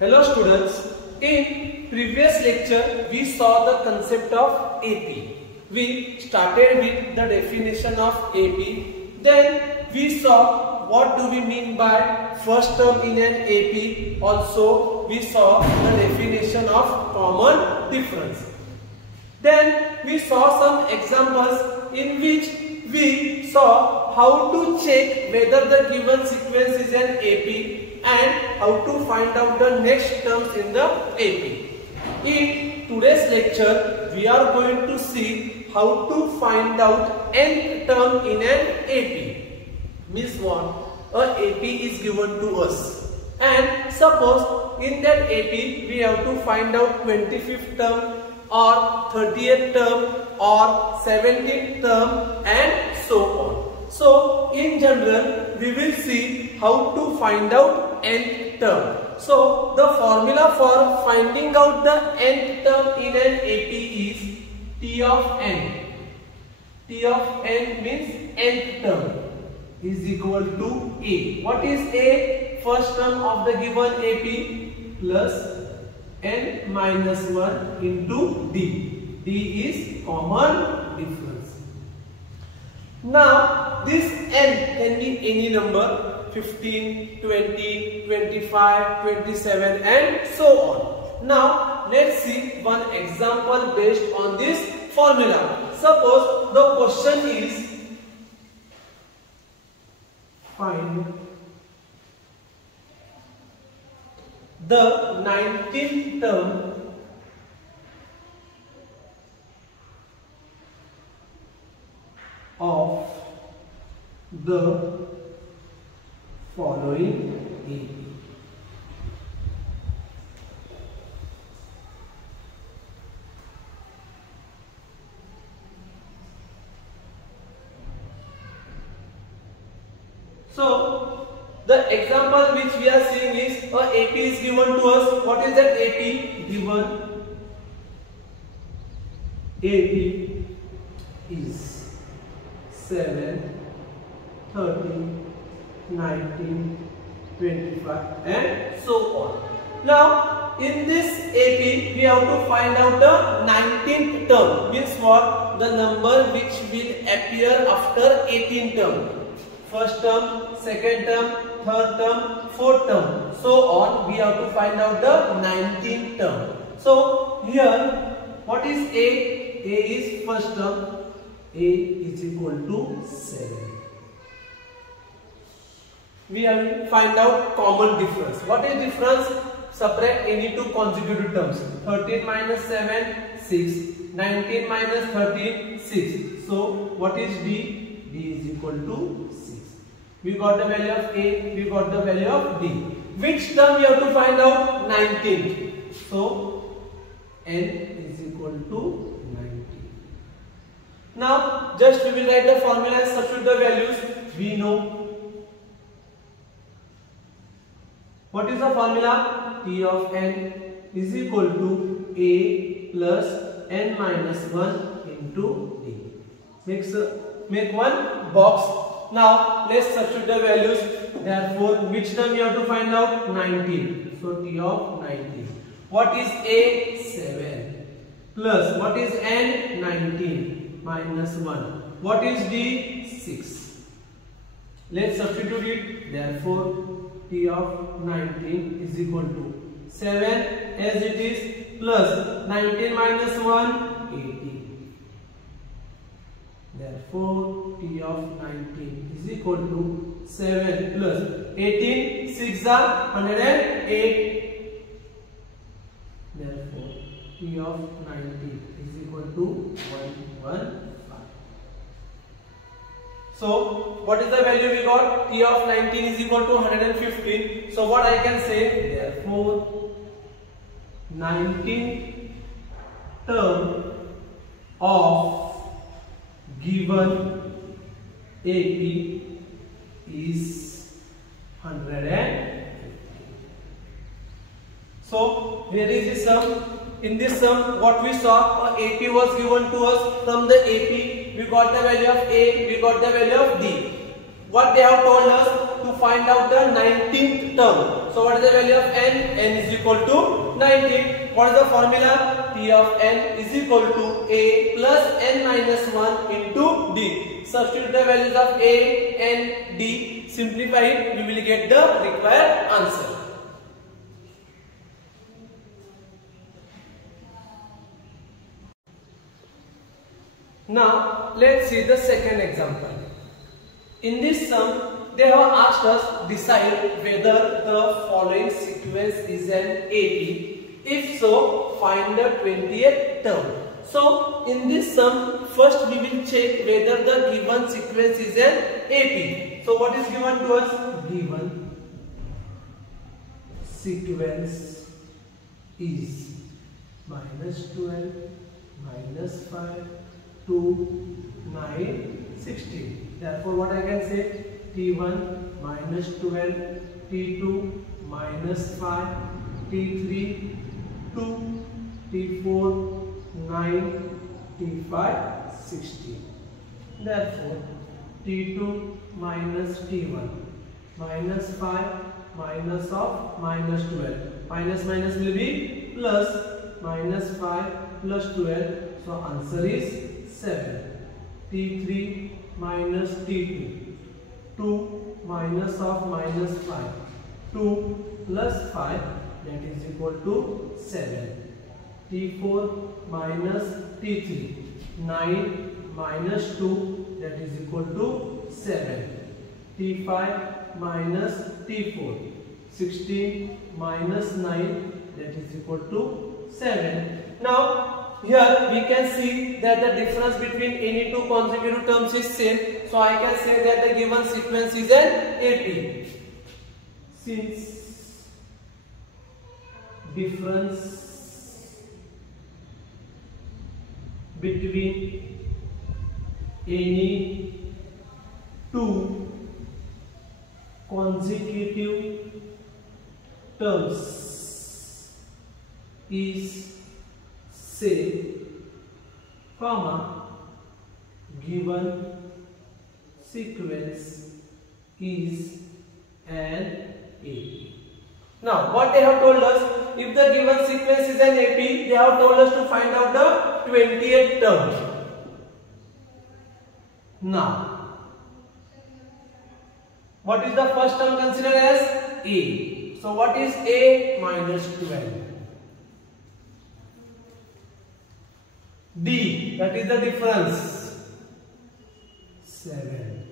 Hello students, in previous lecture we saw the concept of AP. We started with the definition of AP, then we saw what do we mean by first term in an AP, also we saw the definition of common difference. Then we saw some examples in which we saw how to check whether the given sequence is an AP and how to find out the next terms in the AP. In today's lecture, we are going to see how to find out nth term in an AP. Means what? A AP is given to us. And suppose in that AP, we have to find out 25th term or 30th term or 17th term and so on. So in general, we will see how to find out nth term. So the formula for finding out the nth term in an AP is T of n. T of n means nth term is equal to A. What is A? First term of the given AP plus n minus 1 into D. D is common difference. Now this n can be any number, 15, 20, 25, 27 and so on. Now let's see one example based on this formula. Suppose the question is find the 19th term of the following AP. So the example which we are seeing is a AP is given to us. What is that AP? Given AP is 7, 30, 19, 25 and so on. Now in this AP we have to find out the 19th term. Means what? The number which will appear after 18th term. First term, second term, third term, fourth term, so on. We have to find out the 19th term. So here what is A? A is first term. A is equal to 7. We have to find out common difference. What is difference? Subtract any two consecutive terms. 13 minus 7, 6. 19 minus 13, 6. So what is D? D is equal to 6. We got the value of A, we got the value of D. Which term we have to find out? 19. So N is equal to 19. Now just we will write the formula and substitute the values. We know what is the formula? T of n is equal to A plus n minus 1 into D. Make one box. Now let's substitute the values. Therefore, which term you have to find out? 19. So T of 19. What is A? 7. Plus what is N? 19 minus 1. What is D? 6. Let's substitute it. Therefore, T of 19 is equal to 7 as it is plus 19 minus 1, 18. Therefore, T of 19 is equal to 7 plus 18, 6 are 108. Therefore, T of 19 is equal to 115. So, what is the value we got? T of 19 is equal to 115. So, what I can say? Therefore, 19th term of given AP is 150. So, where is the sum? In this sum, what we saw, AP was given to us. From the AP, we got the value of A, we got the value of D. What they have told us, to find out the 19th term. So what is the value of n? N is equal to 19. What is the formula? T of n is equal to a plus n minus 1 into d. Substitute the values of a, n, d. Simplify it. You will get the required answer. Now let's see the second example. In this sum, they have asked us decide whether the following sequence is an AP. If so, find the 20th term. So in this sum, first we will check whether the given sequence is an AP. So what is given to us? Given sequence is minus 12, minus 5, 2, 9, 16. Therefore, what I can say? T1 minus 12, T2 minus 5, T3 2, T4 9, T5 16. Therefore, T2 minus T1 minus 5 minus of minus 12. Minus minus will be plus, minus 5 plus 12. So answer is 7. T3 minus T2. 2 minus of minus 5. 2 plus 5, that is equal to 7. T4 minus T3. 9 minus 2, that is equal to 7. T5 minus T4. 16 minus 9, that is equal to 7. Now here we can see that the difference between any two consecutive terms is same. So I can say that the given sequence is an AP. Since difference between any two consecutive terms is same, comma, given sequence is an AP. Now what they have told us, if the given sequence is an AP, they have told us to find out the 20th term. Now what is the first term considered as A? So what is A? Minus 12. D, that is the difference, 7.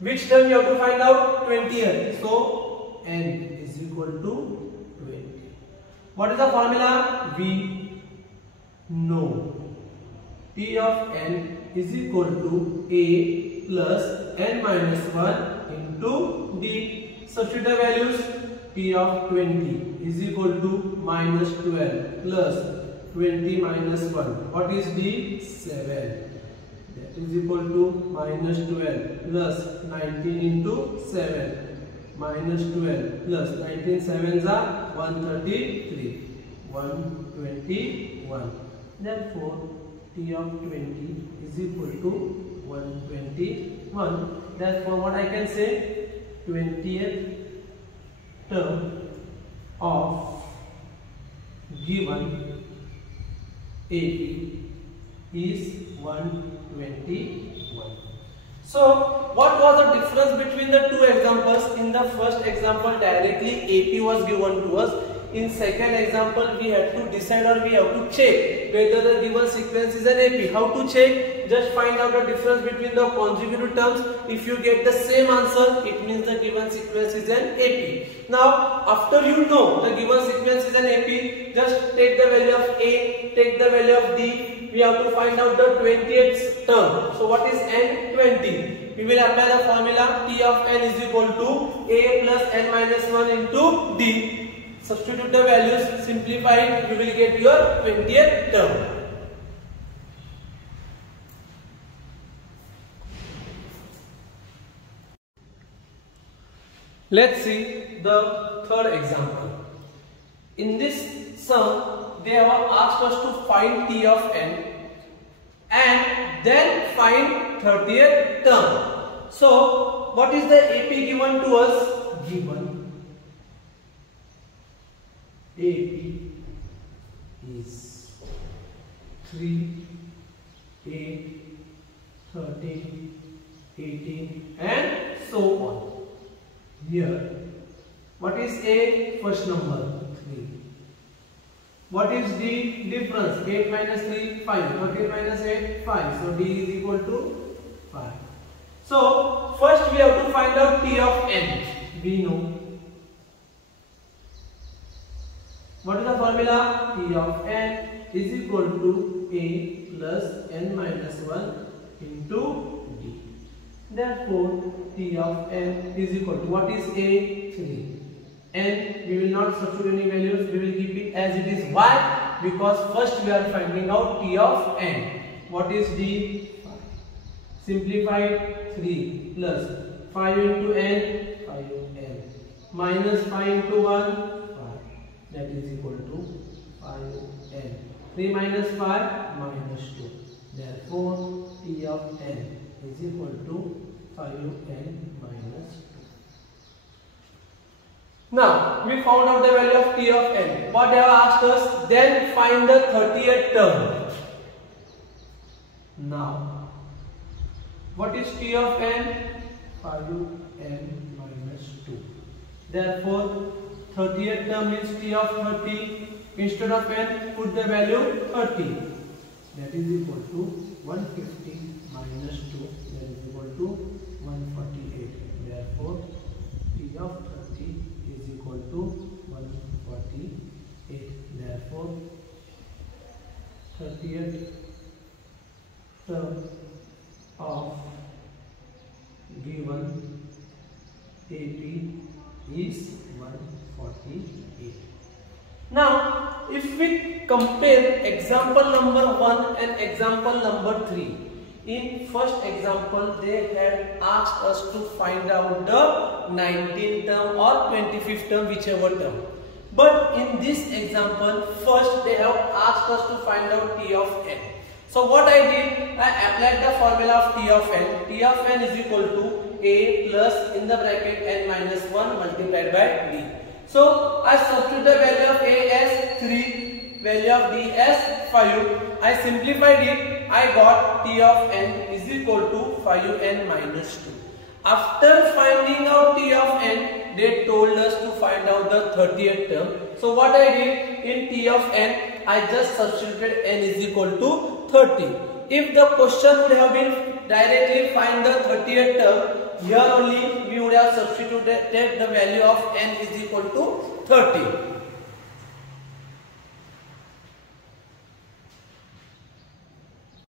Which term you have to find out? 20th. So n is equal to 20. What is the formula? We know T of n is equal to A plus n minus 1 into D. Substitute the values. T of 20 is equal to minus 12 plus 20 minus 1. What is D? 7. That is equal to minus 12 plus 19 into 7. Minus 12 plus 19 sevens are 133. 121. Therefore, T of 20 is equal to 121. Therefore, what I can say? 20th term of given AP is 121. So what was the difference between the two examples? In the first example directly AP was given to us. In second example we had to decide or we have to check whether the given sequence is an AP. How to check? Just find out the difference between the consecutive terms. If you get the same answer, it means the given sequence is an AP. Now after you know the given sequence is an AP, just take the value of A, take the value of D. We have to find out the 20th term. So what is n? 20. We will apply the formula T of n is equal to A plus n minus 1 into D. Substitute the values, simplify it, you will get your 20th term. Let's see the third example. In this sum, they have asked us to find T of n and then find 30th term. So what is the AP given to us? Given AP is 3, 8, 13, 18 and so on. Here, what is A? First number 3. What is D? Difference. 8 minus 3, 5. 13 minus 8, 5. So D is equal to 5. So first we have to find out T of n. We know. What is the formula? T of n is equal to A plus n minus 1 into D. Therefore, T of n is equal to, what is A? 3. N, we will not substitute any values, we will keep it as it is. Why? Because first we are finding out T of n. What is D? 5. Simplified, 3 plus 5 into n, 5n, minus 5 into 1, 5. That is equal to 5n. 3 minus 5, minus 2. Therefore, T of n is equal to 5n minus 2. Now, we found out the value of T of n. What they have asked us? Then find the 30th term. Now, what is T of n? 5n minus 2. Therefore, 30th term is T of 30. Instead of n, put the value 30. That is equal to 150 minus 2. That is equal to 148. Therefore, T of 30 is equal to 148. Therefore, 30th term of given AP is 148. Now, if we compare example number 1 and example number 3, in first example they had asked us to find out the 19th term or 25th term, whichever term. But in this example, first they have asked us to find out T of n. So what I did, I applied the formula of T of n. T of n is equal to A plus in the bracket n minus 1 multiplied by D. So I substitute the value of A as 3, value of D as 5. I simplified it. I got T of n is equal to 5n minus 2. After finding out T of n, they told us to find out the 30th term. So what I did, in T of n, I just substituted n is equal to 30. If the question would have been directly find the 30th term, here only we would have substituted the value of n is equal to 30.